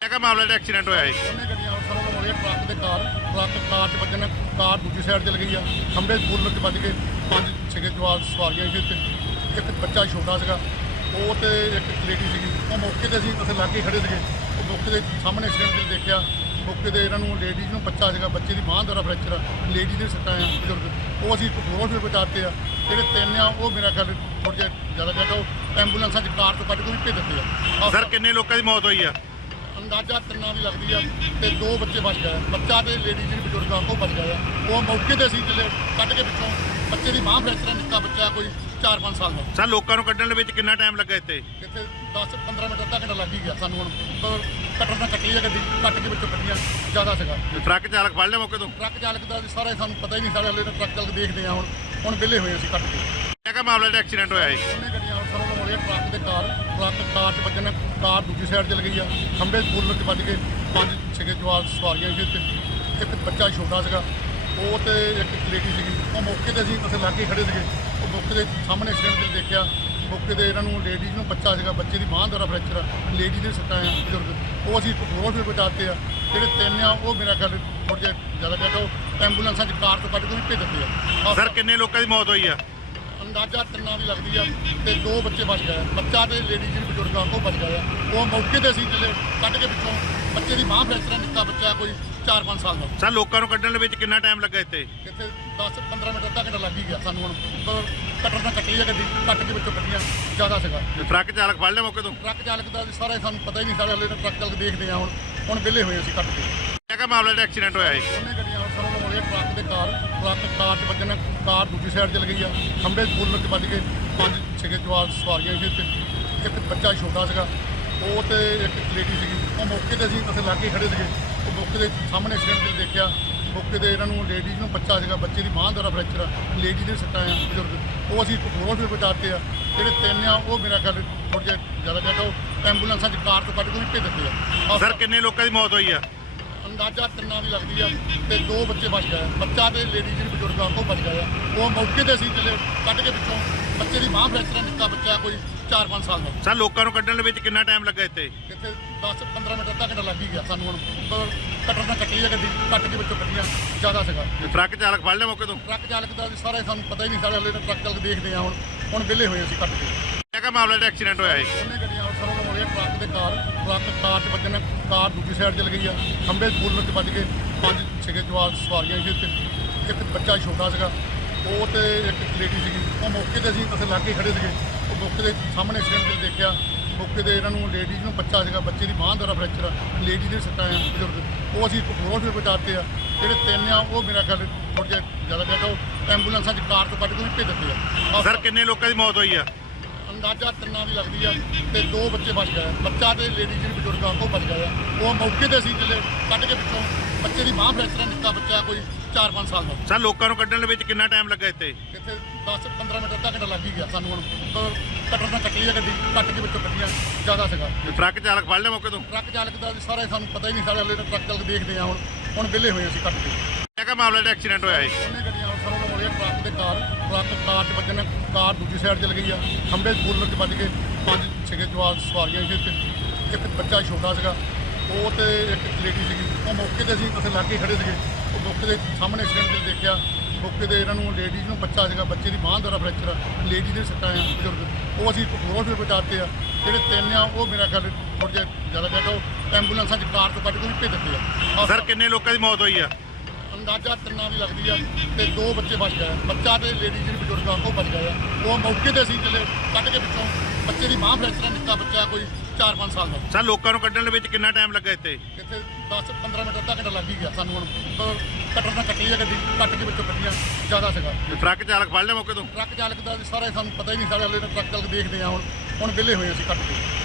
ਕਿਹੜਾ ਮਾਮਲਾ ਜਿਹੜਾ ਐਕਸੀਡੈਂਟ ਹੋਇਆ ਹੈ ਦੋਨੇ ਗੱਡੀਆਂ ਸਰੋਂ ਹੋ ਰਹੀਆਂ ਟਰੱਕ ਤੇ ਕਾਰ ਟਰੱਕ ਕਾਰ 'ਚ ਵੱਜਣ ਕਾਰ ਦੂਜੀ ਸਾਈਡ ਚਲ ਗਈ ਆ। ਖੰਭੇ ਪੁੱਲ 'ਚ ਵੱਜ ਕੇ ਪੰਜ ਛੇ ਜਵਾਨ ਸਵਾਰੀਆਂ ਸੀ ਤੇ ਇੱਕ ਬੱਚਾ ਛੋਟਾ ਸੀਗਾ ਉਹ ਤੇ ਇੱਕ ਲੇਡੀ ਸੀਗੀ। ਉਹ ਮੌਕੇ ਤੇ ਅਸੀਂ ਉੱਥੇ ਲਾਗੇ ਖੜੇ ਸੀਗੇ। ਉਹ ਮੌਕੇ ਦੇ ਸਾਹਮਣੇ ਐਕਸੀਡੈਂਟ ਤੇ ਦੇਖਿਆ। ਮੌਕੇ ਤੇ ਇਹਨਾਂ ਨੂੰ ਲੇਡੀਜ਼ ਨੂੰ ਬੱਚਾ ਸੀਗਾ ਬੱਚੇ ਦੀ ਬਾਂਹ ਦਾ ਫ੍ਰੈਕਚਰ ਆ। ਲੇਡੀ ਦੇ ਸੱਟਾਂ ਆ ਬਜ਼ੁਰਗ। ਉਹ ਅਸੀਂ ਹੋਰ ਵੀ ਬਚਾਤੇ ਆ। ਜਿਹੜੇ ਤਿੰਨ ਆ ਉਹ ਮੇਰਾ ਖਿਆਲ ਥੋੜ੍ਹਾ ਜਿਹਾ ਜ਼ਿਆਦਾ ਕਹਿ ਉਹ ਐਂਬੂਲੈਂਸਾਂ 'ਚ ਕਾਰ ਤੋਂ ਕੱਢ ਕੇ ਵੀ ਭੇਜ ਦਿੱਤੇ ਆ। ਸਰ ਕਿੰਨੇ ਲੋਕਾਂ ਦੀ ਮੌਤ ਹੋਈ ਆ? ਅੰਦਾਜ਼ਾ ਤਿੰਨਾਂ ਦੀ ਲੱਗਦੀ ਆ ਤੇ ਦੋ ਬੱਚੇ ਬਚ ਗਏ। ਬੱਚਾ ਤੇ ਲੇਡੀ ਜਿਹੜੀ ਬਜ਼ੁਰਗ ਆ ਉਹ ਬਚ ਗਏ ਆ। ਉਹ ਮੌਕੇ ਤੇ ਸੀ ਜਿਹੜੇ ਕੱਢ ਕੇ ਪਿੱਛੋਂ ਬੱਚੇ ਦੀ ਬਾਂਹ ਫ੍ਰੈਕਚਰ ਨਿੱਕਾ ਬੱਚਾ ਕੋਈ 4-5 ਸਾਲ ਦਾ। ਸਰ ਲੋਕਾਂ ਨੂੰ ਕੱਢਣ ਦੇ ਵਿੱਚ ਕਿੰਨਾ ਟਾਈਮ ਲੱਗਾ ਇੱਥੇ? ਇੱਥੇ 10-15 ਮਿੰਟ ਅੱਧਾ ਘੰਟਾ ਲੱਗ ਹੀ ਗਿਆ ਸਾਨੂੰ ਹੁਣ। ਪਰ ਕਟਰ ਨਾਲ ਕੱਟੀ ਆ ਗੱਡੀ ਕੱਟ ਕੇ ਵਿੱਚੋਂ ਕੱਢੀਆਂ ਜ਼ਿਆਦਾ ਸੀਗਾ। ਟਰੱਕ ਚਾਲਕ ਫੜ ਲਿਆ ਮੌਕੇ ਤੋਂ? ਟਰੱਕ ਚਾਲਕ ਦਾ ਸਾਰੇ ਸਾਨੂੰ ਪਤਾ ਹੀ ਨਹੀਂ ਸਾਰੇ ਹਲੇ ਤਾਂ ਟਰੱਕ ਚਾਲਕ ਦੇਖਦੇ ਆ ਹੁਣ। ਹੁਣ ਵਿਹਲੇ ਹੋਏ ਅਸੀਂ ਕੱਟ ਕੇ। ਕਿਹੜਾ ਮਾਮਲਾ ਐਕਸੀਡੈਂਟ ਹੋਇਆ ਹੈ ਦੋਨੇ ਗੱਡੀਆਂ ਸਰੋਂ ਰਹੀਆਂ ਟਰੱਕ ਤੇ ਕਾਰ ਟਰੱਕ ਕਾਰ 'ਚ ਵੱਜਣ, ਕਾਰ ਦੂਜੀ ਸਾਈਡ ਚਲ ਗਈ ਆ, ਖੰਭੇ ਪੁੱਲ 'ਚ ਵੱਜ ਕੇ ਪੰਜ ਛੇ ਜਵਾਨ ਸਵਾਰੀਆਂ ਸੀ ਤੇ ਇੱਕ ਬੱਚਾ ਛੋਟਾ ਸੀਗਾ, ਉਹ ਤੇ ਇੱਕ ਲੇਡੀ ਸੀਗੀ। ਉਹ ਮੌਕੇ ਤੇ ਅਸੀਂ ਉੱਥੇ ਲਾਗੇ ਖੜੇ ਸੀਗੇ। ਉਹ ਮੌਕੇ ਦੇ ਸਾਹਮਣੇ ਐਕਸੀਡੈਂਟ ਤੇ ਦੇਖਿਆ, ਮੌਕੇ ਤੇ ਇਹਨਾਂ ਨੂੰ ਲੇਡੀਜ਼ ਨੂੰ ਬੱਚਾ ਸੀਗਾ, ਬੱਚੇ ਦੀ ਬਾਂਹ ਦਾ ਫ੍ਰੈਕਚਰ ਆ ਲੇਡੀ ਦੇ ਸੱਟਾਂ ਆ, ਬਜ਼ੁਰਗ। ਉਹ ਅਸੀਂ ਹੋਰ ਵੀ ਬਚਾਤੇ ਆ, ਜਿਹੜੇ ਤਿੰਨ ਆ, ਉਹ ਮੇਰਾ ਖਿਆਲ ਥੋੜ੍ਹਾ ਜਿਹਾ ਜ਼ਿਆਦਾ ਕਹਿ ਉਹ ਐਂਬੂਲੈਂਸਾਂ 'ਚ ਕਾਰ ਤੋਂ ਕੱਢ ਕੇ ਵੀ ਭੇਜ ਦਿੱਤੇ ਆ। ਸਰ ਕਿੰਨੇ ਲੋਕਾਂ ਦੀ ਮੌਤ ਹੋਈ ਆ? ਅੰਦਾਜ਼ਾ ਤਿੰਨਾਂ ਦੀ ਲੱਗਦੀ ਆ ਤੇ ਦੋ ਬੱਚੇ ਬਚ ਗਏ ਬੱਚਾ ਤੇ ਲੇਡੀ ਜਿਹੜੀ ਬਜ਼ੁਰਗ ਆ ਉਹ ਬਚ ਗਏ ਆ। ਉਹ ਮੌਕੇ ਤੇ ਸੀ ਜਿਹੜੇ ਕੱਢ ਕੇ ਪਿੱਛੋਂ ਬੱਚੇ ਦੀ ਬਾਂਹ ਫ੍ਰੈਕਚਰ ਨਿੱਕਾ ਬੱਚਾ ਕੋਈ 4-5 ਸਾਲ ਦਾ। ਸਰ ਲੋਕਾਂ ਨੂੰ ਕੱਢਣ ਦੇ ਵਿੱਚ ਕਿੰਨਾ ਟਾਈਮ ਲੱਗਾ ਇੱਥੇ? ਇੱਥੇ 10-15 ਮਿੰਟ ਅੱਧਾ ਘੰਟਾ ਲੱਗ ਹੀ ਗਿਆ ਸਾਨੂੰ ਹੁਣ। ਕਟਰ ਨਾਲ ਕੱਟੀ ਆ ਗੱਡੀ ਕੱਟ ਕੇ ਵਿੱਚੋਂ ਕੱਢੀਆਂ ਜ਼ਿਆਦਾ ਸੀਗਾ। ਟਰੱਕ ਚਾਲਕ ਫੜ ਲਿਆ ਮੌਕੇ ਤੋਂ? ਟਰੱਕ ਚਾਲਕ ਦਾ ਸਾਰੇ ਸਾਨੂੰ ਪਤਾ ਹੀ ਨਹੀਂ ਸਾਰੇ ਹਲੇ ਟਰੱਕ ਚਾਲਕ ਦੇਖਦੇ ਆ ਹੁਣ। ਹੁਣ ਵਿਹਲੇ ਹੋਏ ਅਸੀਂ ਕੱਟ ਕੇ। ਕਿਹੜਾ ਮਾਮਲਾ ਐਕਸੀਡੈਂਟ ਹੋਇਆ ਹੈ ਦੋਨੇ ਹੋ ਰਹੀਆਂ ਟਰੱਕ ਤੇ ਕਾਰ, ਟਰੱਕ ਕਾਰ 'ਚ ਵੱਜਣ, ਕਾਰ ਦੂਜੀ ਸਾਈਡ ਚਲ ਗਈ ਆ। ਖੰਭੇ ਪੁੱਲ 'ਚ ਵੱਜ ਕੇ ਪੰਜ ਛੇ ਜਵਾਨ ਸਵਾਰੀਆਂ ਸੀ ਤੇ ਇੱਕ ਬੱਚਾ ਛੋਟਾ ਸੀਗਾ, ਉਹ ਤੇ ਇੱਕ ਲੇਡੀ ਸੀਗੀ। ਉਹ ਮੌਕੇ ਤੇ ਅਸੀਂ ਉੱਥੇ ਲਾਗੇ ਖੜੇ ਸੀਗੇ। ਉਹ ਮੌਕੇ ਦੇ ਸਾਹਮਣੇ ਐਕਸੀਡੈਂਟ ਤੇ ਦੇਖਿਆ। ਮੌਕੇ ਤੇ ਇਹਨਾਂ ਨੂੰ ਲੇਡੀਜ਼ ਨੂੰ ਬੱਚਾ ਸੀਗਾ, ਬੱਚੇ ਦੀ ਬਾਂਹ ਦਾ ਫ੍ਰੈਕਚਰ ਆ। ਲੇਡੀ ਦੇ ਸੱਟਾਂ ਆ, ਬਜ਼ੁਰਗ। ਉਹ ਅਸੀਂ ਹੋਰ ਵੀ ਬਚਾਤੇ ਆ। ਜਿਹੜੇ ਤਿੰਨ ਆ, ਉਹ ਮੇਰਾ ਖਿਆਲ ਥੋੜ੍ਹਾ ਜਿਹਾ ਜ਼ਿਆਦਾ ਕਹਿ ਉਹ ਐਂਬੂਲੈਂਸਾਂ 'ਚ ਕਾਰ ਤੋਂ ਕੱਢ ਕੇ ਵੀ ਭੇਜ ਦਿੱਤੇ ਆ। ਸਰ ਕਿੰਨੇ ਲੋਕਾਂ ਦੀ ਮੌਤ ਹੋਈ ਆ? ਅੰਦਾਜ਼ਾ ਤਿੰਨਾਂ ਦੀ ਲੱਗਦੀ ਆ ਤੇ ਦੋ ਬੱਚੇ ਬਚ ਗਏ ਬੱਚਾ ਤੇ ਲੇਡੀ ਜਿਹੜੀ ਬਜ਼ੁਰਗ ਆ ਉਹ ਬਚ ਗਏ ਆ। ਉਹ ਮੌਕੇ ਤੇ ਸੀ ਜਿਹੜੇ ਕੱਢ ਕੇ ਪਿੱਛੋਂ ਬੱਚੇ ਦੀ ਬਾਂਹ ਫ੍ਰੈਕਚਰ ਨਿੱਕਾ ਬੱਚਾ ਕੋਈ 4-5 ਸਾਲ ਦਾ। ਸਰ ਲੋਕਾਂ ਨੂੰ ਕੱਢਣ ਦੇ ਵਿੱਚ ਕਿੰਨਾ ਟਾਈਮ ਲੱਗਾ ਇੱਥੇ? ਇੱਥੇ 10-15 ਮਿੰਟ ਅੱਧਾ ਘੰਟਾ ਲੱਗ ਹੀ ਗਿਆ ਸਾਨੂੰ ਹੁਣ। ਕਟਰ ਨਾਲ ਕੱਟੀ ਆ ਗੱਡੀ ਕੱਟ ਕੇ ਵਿੱਚੋਂ ਕੱਢੀਆਂ ਜ਼ਿਆਦਾ ਸੀਗਾ। ਟਰੱਕ ਚਾਲਕ ਫੜ ਲਿਆ ਮੌਕੇ ਤੋਂ? ਟਰੱਕ ਚਾਲਕ ਦਾ ਸਾਰੇ ਸਾਨੂੰ ਪਤਾ ਹੀ ਨਹੀਂ ਸਾਰੇ ਹਲੇ ਟਰੱਕ ਚਾਲਕ ਦੇਖਦੇ ਆ ਹੁਣ। ਹੁਣ ਵਿਹਲੇ ਹੋਏ ਅਸੀਂ ਕੱਟ ਕੇ। ਕਿਹੜਾ ਮਾਮਲਾ ਐਕਸੀਡੈਂਟ ਹੋਇਆ ਹੈ ਦੋਨੇ ਟਰੱਕ ਤੇ ਕਾਰ, ਟਰੱਕ ਕਾਰ 'ਚ ਵੱਜਣ ਕਾਰ ਦੂਜੀ ਸਾਈਡ ਚਲ ਗਈ ਆ। ਖੰਭੇ ਪੁੱਲ 'ਚ ਵੱਜ ਕੇ ਪੰਜ ਛੇ ਜਵਾਨ ਸਵਾਰੀਆਂ ਸੀ ਤੇ ਇੱਕ ਬੱਚਾ ਛੋਟਾ ਸੀਗਾ, ਉਹ ਤੇ ਇੱਕ ਲੇਡੀ ਸੀਗੀ। ਉਹ ਮੌਕੇ ਤੇ ਅਸੀਂ ਉੱਥੇ ਲਾਗੇ ਖੜੇ ਸੀਗੇ। ਉਹ ਮੌਕੇ ਦੇ ਸਾਹਮਣੇ ਐਕਸੀਡੈਂਟ ਤੇ ਦੇਖਿਆ। ਮੌਕੇ ਤੇ ਇਹਨਾਂ ਨੂੰ ਲੇਡੀਜ਼ ਨੂੰ ਬੱਚਾ ਸੀਗਾ, ਬੱਚੇ ਦੀ ਬਾਂਹ ਦਾ ਫ੍ਰੈਕਚਰ ਆ। ਲੇਡੀ ਦੇ ਸੱਟਾਂ ਆ ਬਜ਼ੁਰਗ। ਉਹ ਅਸੀਂ ਹੋਰ ਵੀ ਬਚਾਤੇ ਆ। ਜਿਹੜੇ ਤਿੰਨ ਆ, ਉਹ ਮੇਰਾ ਖਿਆਲ ਥੋੜ੍ਹਾ ਜਿਹਾ ਜ਼ਿਆਦਾ ਕਹਿ ਉਹ ਐਂਬੂਲੈਂਸਾਂ 'ਚ ਕਾਰ ਤੋਂ ਕੱਢ ਕੇ ਵੀ ਭੇਜ ਦਿੱਤੇ ਆ। ਸਰ ਕਿੰਨੇ ਲੋਕਾਂ ਦੀ ਮੌਤ ਹੋਈ ਆ? ਅੰਦਾਜ਼ਾ ਤਿੰਨਾਂ ਦੀ ਲੱਗਦੀ ਆ ਤੇ ਦੋ ਬੱਚੇ ਬਚ ਗਏ ਬੱਚਾ ਤੇ ਲੇਡੀ ਜਿਹੜੀ ਬਜ਼ੁਰਗ ਆ ਉਹ ਬਚ ਗਏ ਆ। ਉਹ ਮੌਕੇ ਤੇ ਸੀ ਜਿਹੜੇ ਕੱਢ ਕੇ ਪਿੱਛੋਂ ਬੱਚੇ ਦੀ ਬਾਂਹ ਫ੍ਰੈਕਚਰ ਨਿੱਕਾ ਬੱਚਾ ਕੋਈ 4-5 ਸਾਲ ਦਾ। ਸਰ ਲੋਕਾਂ ਨੂੰ ਕੱਢਣ ਦੇ ਵਿੱਚ ਕਿੰਨਾ ਟਾਈਮ ਲੱਗਾ ਇੱਥੇ? ਇੱਥੇ 10-15 ਮਿੰਟ ਅੱਧਾ ਘੰਟਾ ਲੱਗ ਹੀ ਗਿਆ ਸਾਨੂੰ ਹੁਣ। ਕਟਰ ਨਾਲ ਕੱਟੀ ਆ ਗੱਡੀ ਕੱਟ ਕੇ ਵਿੱਚੋਂ ਕੱਢੀਆਂ ਜ਼ਿਆਦਾ ਸੀਗਾ। ਟਰੱਕ ਚਾਲਕ ਫੜ ਲਿਆ ਮੌਕੇ ਤੋਂ? ਟਰੱਕ ਚਾਲਕ ਦਾ ਸਾਰੇ ਸਾਨੂੰ ਪਤਾ ਹੀ ਨਹੀਂ ਸਾਰੇ ਹਲੇ ਟਰੱਕ ਚਾਲਕ ਦੇਖਦੇ ਆ ਹੁਣ। ਹੁਣ ਵਿਹਲੇ ਹੋਏ ਅਸੀਂ ਕੱਟ ਕੇ। ਕਿਹੜਾ ਮਾਮਲਾ ਐਕਸੀਡੈਂਟ ਹੋਇਆ ਹੈ ਦੋਨੇ ਗੱਡੀਆਂ ਸਰੋਂ ਹੋ ਟਰੱਕ ਤੇ ਕਾਰ ਵੱਜਣ ਕਾਰ ਦੂਜੀ ਸਾਈਡ ਚਲ ਗਈ ਆ। ਖੰਭੇ ਸਕੂਲ 'ਚ ਵੱਜ ਕੇ ਪੰਜ ਛੇ ਜਵਾਨ ਸਵਾਰੀਆਂ ਸੀ ਤੇ ਇੱਕ ਬੱਚਾ ਛੋਟਾ ਸੀਗਾ, ਉਹ ਤੇ ਇੱਕ ਲੇਡੀ ਸੀਗੀ। ਉਹ ਮੌਕੇ ਤੇ ਅਸੀਂ ਉੱਥੇ ਲਾਗੇ ਖੜੇ ਸੀਗੇ। ਉਹ ਮੌਕੇ ਦੇ ਸਾਹਮਣੇ ਐਕਸੀਡੈਂਟ ਤੇ ਦੇਖਿਆ। ਮੌਕੇ ਤੇ ਇਹਨਾਂ ਨੂੰ ਲੇਡੀਜ਼ ਨੂੰ ਬੱਚਾ ਸੀਗਾ, ਬੱਚੇ ਦੀ ਬਾਂਹ ਦਾ ਫ੍ਰੈਕਚਰ ਆ। ਲੇਡੀ ਦੇ ਸੱਟਾਂ ਆ, ਬਜ਼ੁਰਗ। ਉਹ ਅਸੀਂ ਹੋਰ ਵੀ ਬਚਾਤੇ ਆ। ਜਿਹੜੇ ਤਿੰਨ ਆ, ਉਹ ਮੇਰਾ ਖਿਆਲ ਥੋੜ੍ਹਾ ਜਿਹਾ ਜ਼ਿਆਦਾ ਕਹਿ ਉਹ ਐਂਬੂਲੈਂਸਾਂ 'ਚ ਕਾਰ ਤੋਂ ਕੱਢ ਕੇ ਵੀ ਭੇਜ ਦਿੱਤੇ ਆ। ਸਰ ਕਿੰਨੇ ਲੋਕਾਂ ਦੀ ਮੌਤ ਹੋਈ ਆ? ਅੰਦਾਜ਼ਾ ਤਿੰਨਾਂ ਦੀ ਲੱਗਦੀ ਆ ਤੇ ਦੋ ਬੱਚੇ ਬਚ ਗਏ ਬੱਚਾ ਤੇ ਲੇਡੀ ਜਿਹੜੀ ਬਜ਼ੁਰਗ ਆ ਉਹ ਬਚ ਗਏ ਆ। ਉਹ ਮੌਕੇ ਤੇ ਸੀ ਜਿਹੜੇ ਕੱਢ ਕੇ ਪਿੱਛੋਂ ਬੱਚੇ ਦੀ ਬਾਂਹ ਫ੍ਰੈਕਚਰ ਨਿੱਕਾ ਬੱਚਾ ਕੋਈ 4-5 ਸਾਲ ਦਾ। ਸਰ ਲੋਕਾਂ ਨੂੰ ਕੱਢਣ ਦੇ ਵਿੱਚ ਕਿੰਨਾ ਟਾਈਮ ਲੱਗਾ ਇੱਥੇ? ਇੱਥੇ 10-15 ਮਿੰਟ ਅੱਧਾ ਘੰਟਾ ਲੱਗ ਹੀ ਗਿਆ ਸਾਨੂੰ ਹੁਣ। ਕਟਰ ਨਾਲ ਕੱਟੀ ਆ ਗੱਡੀ ਕੱਟ ਕੇ ਵਿੱਚੋਂ ਕੱਢੀਆਂ ਜ਼ਿਆਦਾ ਸੀਗਾ। ਟਰੱਕ ਚਾਲਕ ਫੜ ਲਿਆ ਮੌਕੇ ਤੋਂ? ਟਰੱਕ ਚਾਲਕ ਦਾ ਸਾਰੇ ਸਾਨੂੰ ਪਤਾ ਹੀ ਨਹੀਂ ਸਾਰੇ ਹਲੇ ਟਰੱਕ ਚਾਲਕ ਦੇਖਦੇ ਆ ਹੁਣ। ਹੁਣ ਵਿਹਲੇ ਹੋਏ ਅਸੀਂ ਕੱਟ ਕੇ।